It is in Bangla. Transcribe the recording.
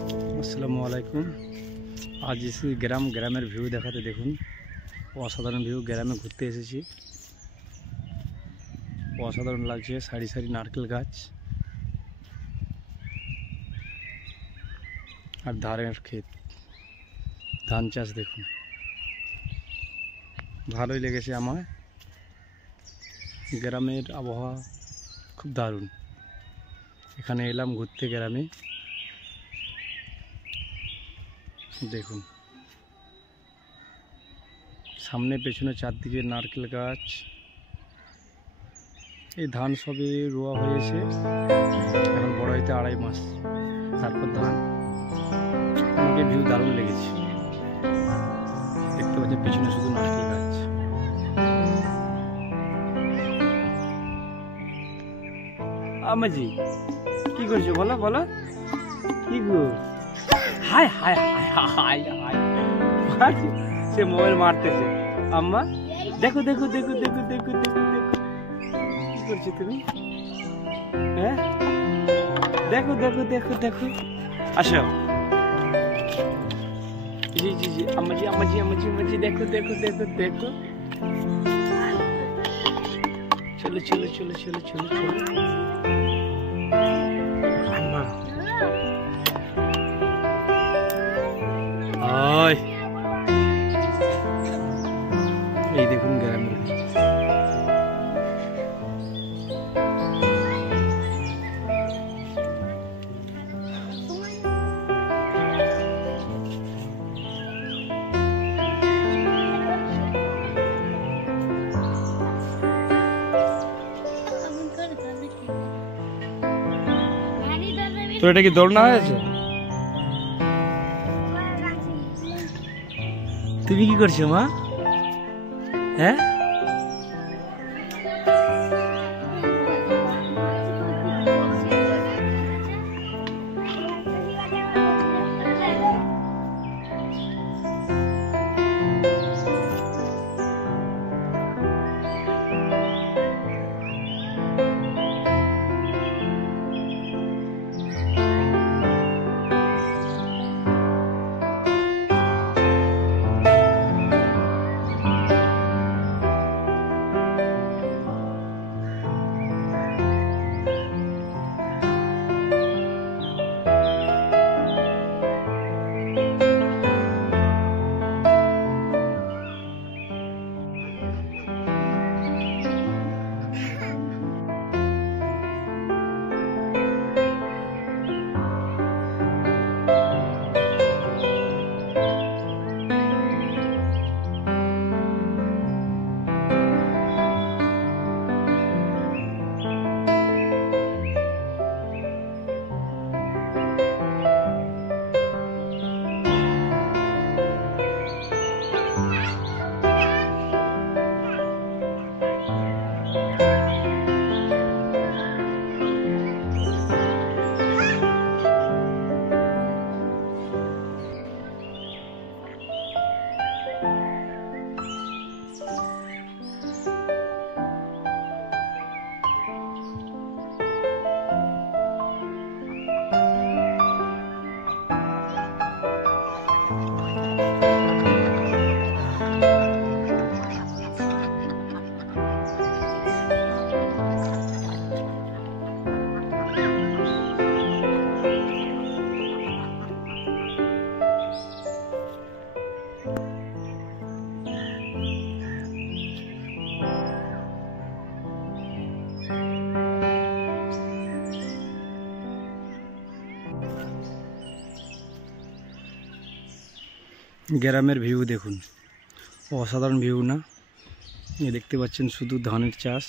আসসালামু আলাইকুম। আজ এসেছি গ্রামের ভিউ দেখাতে। দেখুন অসাধারণ ভিউ। গ্রামে ঘুরতে এসেছি, অসাধারণ লাগছে। সারি সারি নারকেল গাছ আর ধানের ক্ষেত, ধান চাষ। দেখুন ভালোই লেগেছে আমার। গ্রামের আবহাওয়া খুব দারুণ। এখানে এলাম ঘুরতে গ্রামে। দেখুন সামনে পেছনে চারদিকে নারকেল গাছ। এই ধান সবে রোয়া হয়েছে, এখন বড় হইতে 2.5 মাস, তারপর ধান। আমাকে ভিউ দারুণ লেগেছে। দেখতে পাচ্ছি পেছনে শুধু নারকেল গাছ। আমাজি কি করছো বলো বলো, কি গো? Hi hi hi hi hi, সে মোবাইল মারতেছে। আম্মা দেখো দেখো দেখো দেখো দেখো দেখো দেখো, কি করছো তুমি? হ্যাঁ দেখো দেখো দেখো দেখো, আসো। জি জি জি, আম্মাজি আম্মাজি আম্মাজি আম্মাজি, দেখো দেখো দেখো দেখো। চলো চলো চলো চলো চলো চলো। আম্মা আয়, এই দেখুন গ্রামের। তো এটা কি দোলনা হয়েছে? তুমি কি করছো মা? হ্যাঁ গ্রামের ভিউ দেখুন, অসাধারণ ভিউ না? দেখতে পাচ্ছেন শুধু ধানের চাষ।